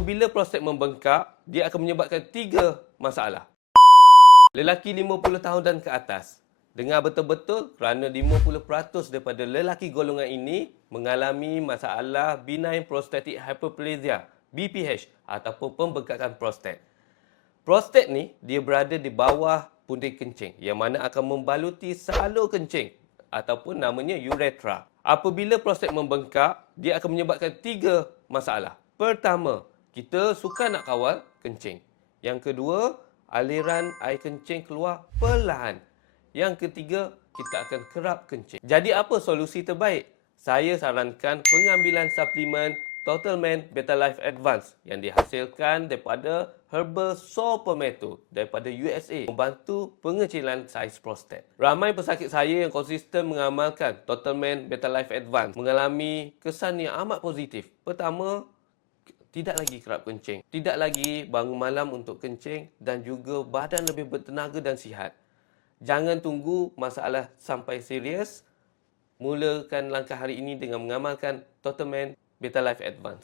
Apabila prostat membengkak, dia akan menyebabkan 3 masalah. Lelaki 50 tahun dan ke atas. Dengar betul-betul kerana 50% daripada lelaki golongan ini mengalami masalah benign prostatic hyperplasia, BPH ataupun pembengkakan prostat. Prostat ni dia berada di bawah pundi kencing yang mana akan membaluti salur kencing ataupun namanya uretra. Apabila prostat membengkak, dia akan menyebabkan 3 masalah. Pertama, kita suka nak kawal kencing. Yang kedua, aliran air kencing keluar perlahan. Yang ketiga, kita akan kerap kencing. Jadi apa solusi terbaik? Saya sarankan pengambilan suplemen Total Man Beta Life Advance yang dihasilkan daripada herbal saw palmetto daripada USA membantu pengecilan saiz prostat. Ramai pesakit saya yang konsisten mengamalkan Total Man Beta Life Advance mengalami kesan yang amat positif. Pertama, tidak lagi kerap kencing, tidak lagi bangun malam untuk kencing dan juga badan lebih bertenaga dan sihat. Jangan tunggu masalah sampai serius. Mulakan langkah hari ini dengan mengamalkan Total Man Beta Life Advance.